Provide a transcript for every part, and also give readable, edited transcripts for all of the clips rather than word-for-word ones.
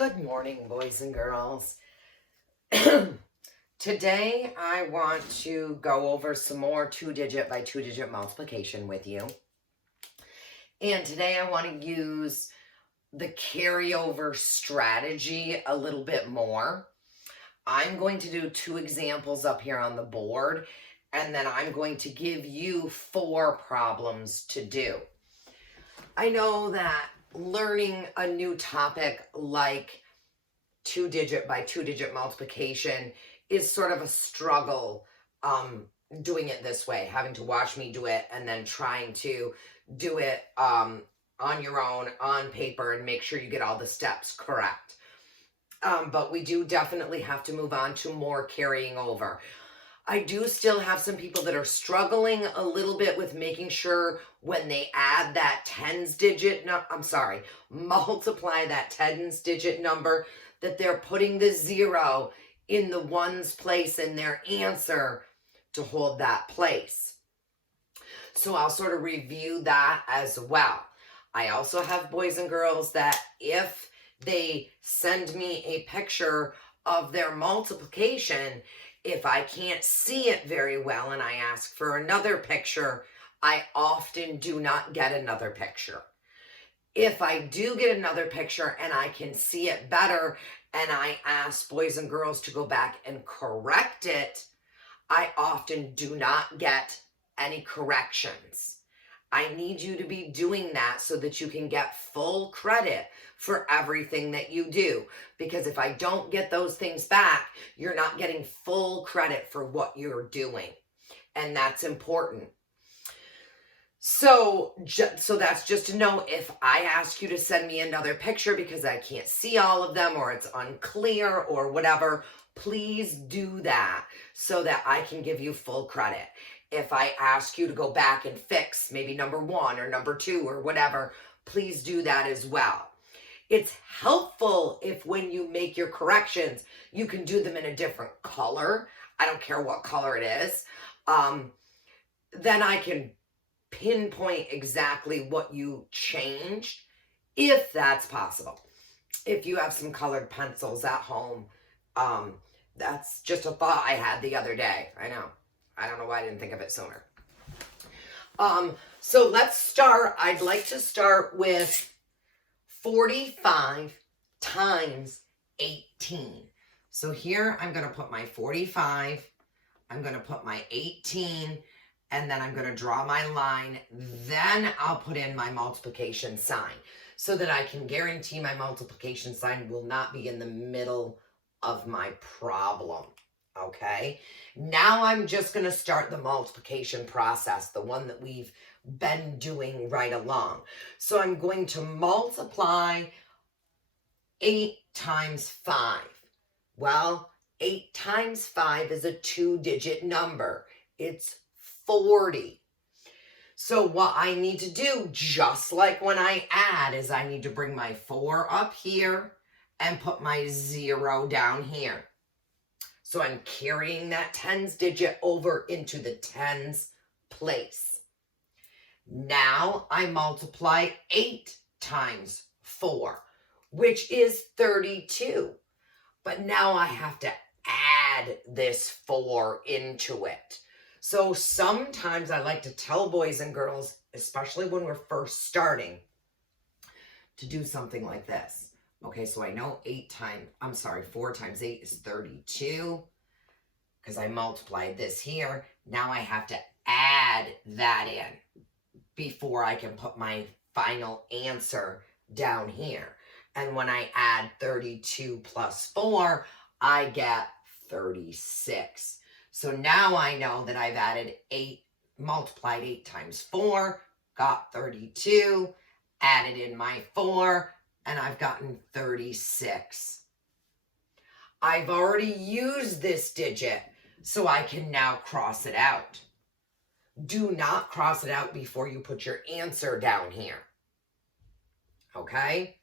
Good morning, boys and girls. Today, I want to go over some more two-digit by two-digit multiplication with you. And today, I want to use the carryover strategy a little bit more. I'm going to do 2 examples up here on the board, and then I'm going to give you 4 problems to do. I know that learning a new topic like two-digit by two-digit multiplication is sort of a struggle doing it this way, having to watch me do it and then trying to do it on your own on paper and make sure you get all the steps correct. But we do definitely have to move on to more carrying over. I do still have some people that are struggling a little bit with making sure when they add that multiply that tens digit number, that they're putting the 0 in the ones place in their answer to hold that place. So I'll sort of review that as well. I also have boys and girls that if they send me a picture of their multiplication, if I can't see it very well and I ask for another picture, I often do not get another picture. If I do get another picture and I can see it better and I ask boys and girls to go back and correct it, I often do not get any corrections. I need you to be doing that so that you can get full credit for everything that you do. Because if I don't get those things back, you're not getting full credit for what you're doing. And that's important. So that's just to know, if I ask you to send me another picture because I can't see all of them or it's unclear or whatever, please do that so that I can give you full credit. If I ask you to go back and fix maybe number 1 or number 2 or whatever, please do that as well. It's helpful if when you make your corrections, you can do them in a different color. I don't care what color it is. Then I can pinpoint exactly what you changed, if that's possible. If you have some colored pencils at home, that's just a thought I had the other day. I know. I don't know why I didn't think of it sooner. So let's start. I'd like to start with 45 times 18. So here I'm going to put my 45, I'm going to put my 18, and then I'm going to draw my line. Then I'll put in my multiplication sign so that I can guarantee my multiplication sign will not be in the middle of my problem. Okay, now I'm just going to start the multiplication process, the one that we've been doing right along. So I'm going to multiply 8 times 5. Well, 8 times 5 is a 2-digit number. It's 40. So what I need to do, just like when I add, is I need to bring my 4 up here and put my 0 down here. So I'm carrying that tens digit over into the tens place. Now I multiply 8 times 4, which is 32. But now I have to add this 4 into it. So sometimes I like to tell boys and girls, especially when we're first starting, to do something like this. Okay, so I know 4 times 8 is 32 because I multiplied this here. Now I have to add that in before I can put my final answer down here. And when I add 32 plus 4, I get 36. So now I know that I've multiplied 8 times 4, got 32, added in my 4, and I've gotten 36. I've already used this digit, so I can now cross it out. Do not cross it out before you put your answer down here. Okay?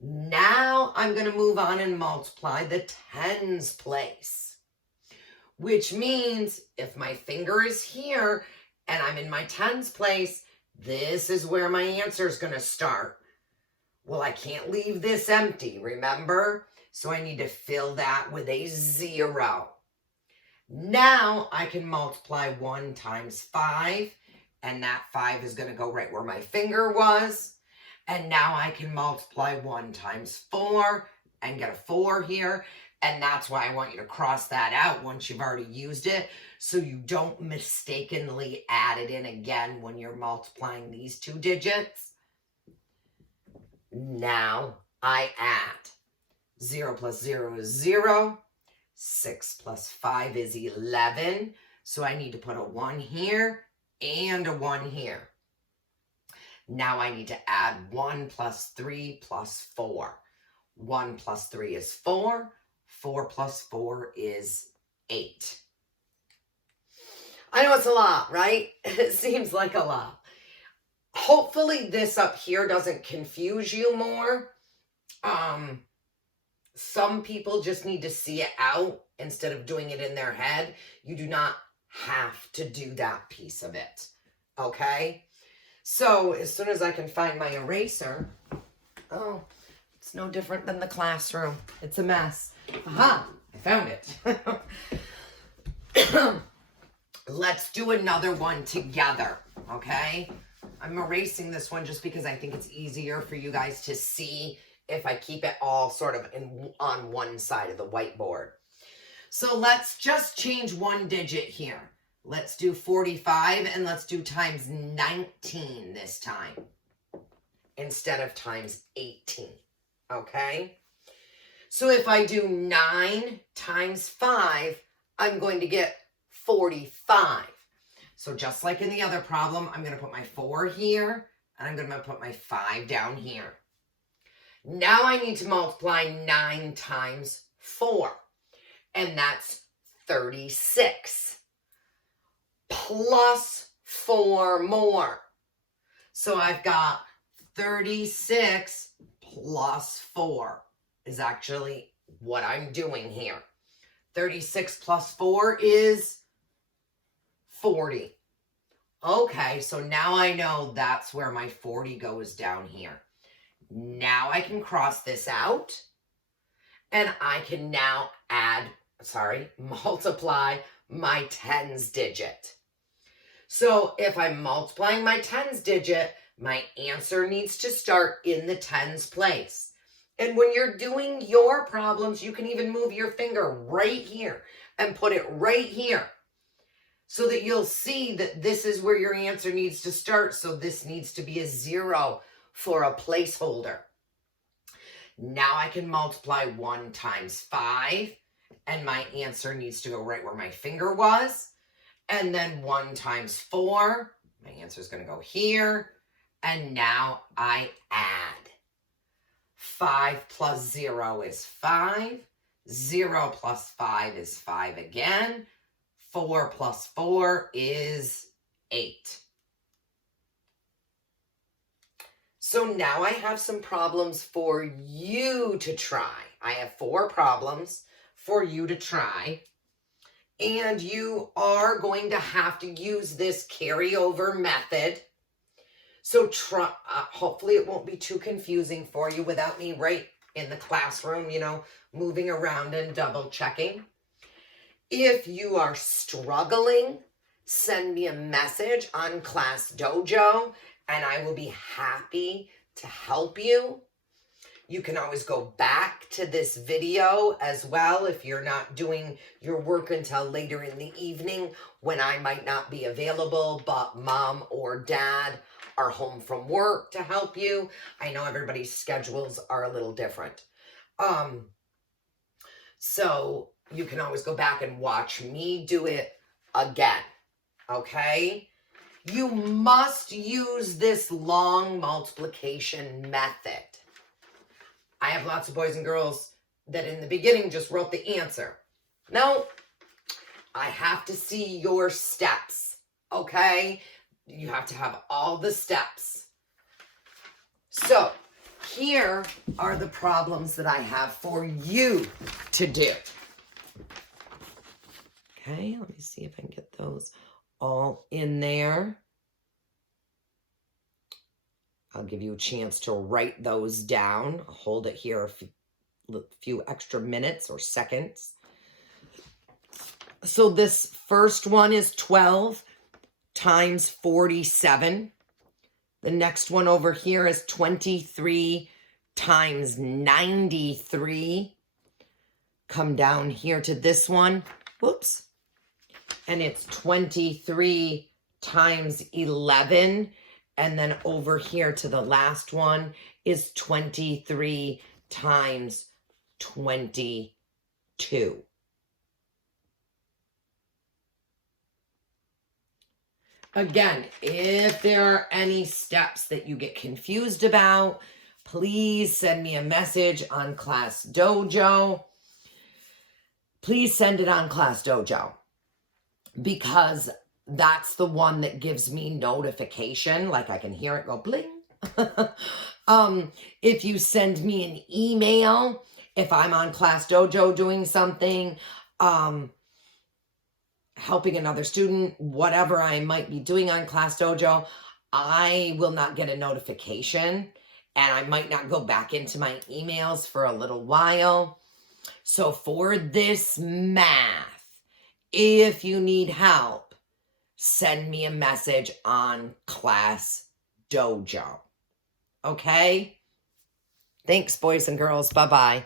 Now I'm going to move on and multiply the tens place, which means if my finger is here and I'm in my tens place, this is where my answer is going to start. Well, I can't leave this empty, remember? So I need to fill that with a 0. Now I can multiply 1 times 5, and that 5 is going to go right where my finger was. And now I can multiply 1 times 4 and get a 4 here. And that's why I want you to cross that out once you've already used it, so you don't mistakenly add it in again when you're multiplying these 2 digits. Now I add 0 plus 0 is 0. 6 plus 5 is 11. So I need to put a 1 here and a 1 here. Now I need to add 1 plus 3 plus 4. 1 plus 3 is 4. 4 plus 4 is 8. I know it's a lot, right? It seems like a lot. Hopefully this up here doesn't confuse you more. Some people just need to see it out instead of doing it in their head. You do not have to do that piece of it, okay? So as soon as I can find my eraser, oh, it's no different than the classroom. It's a mess. Aha, I found it. Let's do another one together, okay? I'm erasing this one just because I think it's easier for you guys to see if I keep it all sort of on one side of the whiteboard. So let's just change 1 digit here. Let's do 45 and let's do times 19 this time instead of times 18, okay? So if I do 9 times 5, I'm going to get 45. So just like in the other problem, I'm going to put my 4 here and I'm going to put my 5 down here. Now I need to multiply 9 times 4, and that's 36, plus 4 more. So I've got 36 plus 4 is actually what I'm doing here. 36 plus 4 is 40. Okay, so now I know that's where my 40 goes down here. Now I can cross this out, and I can now multiply my tens digit. So if I'm multiplying my tens digit, my answer needs to start in the tens place. And when you're doing your problems, you can even move your finger right here and put it right here so that you'll see that this is where your answer needs to start. So this needs to be a 0 for a placeholder. Now I can multiply 1 times 5, and my answer needs to go right where my finger was. And then 1 times 4, my answer is going to go here. And now I add. 5 plus 0 is 5. 0 plus 5 is 5 again. 4 plus 4 is 8. So now I have some problems for you to try. I have 4 problems for you to try. And you are going to have to use this carryover method. So hopefully it won't be too confusing for you without me right in the classroom, moving around and double checking. If you are struggling, send me a message on Class Dojo and I will be happy to help you. You can always go back to this video as well if you're not doing your work until later in the evening when I might not be available, but mom or dad are home from work to help you. I know everybody's schedules are a little different. So you can always go back and watch me do it again, okay? You must use this long multiplication method. I have lots of boys and girls that in the beginning just wrote the answer. No, I have to see your steps, okay? You have to have all the steps. So here are the problems that I have for you to do. Okay, let me see if I can get those all in there. I'll give you a chance to write those down. I'll hold it here a few extra minutes or seconds. So this first one is 12 times 47. The next one over here is 23 times 93. Come down here to this one. Whoops. And it's 23 times 11. And then over here to the last one is 23 times 22. Again, if there are any steps that you get confused about, please send me a message on Class Dojo. Please send it on Class Dojo, because that's the one that gives me notification. Like I can hear it go bling. If you send me an email, if I'm on Class Dojo doing something, helping another student, whatever I might be doing on Class Dojo, I will not get a notification, and I might not go back into my emails for a little while. So for this math, if you need help, send me a message on Class Dojo. Okay? Thanks, boys and girls. Bye-bye.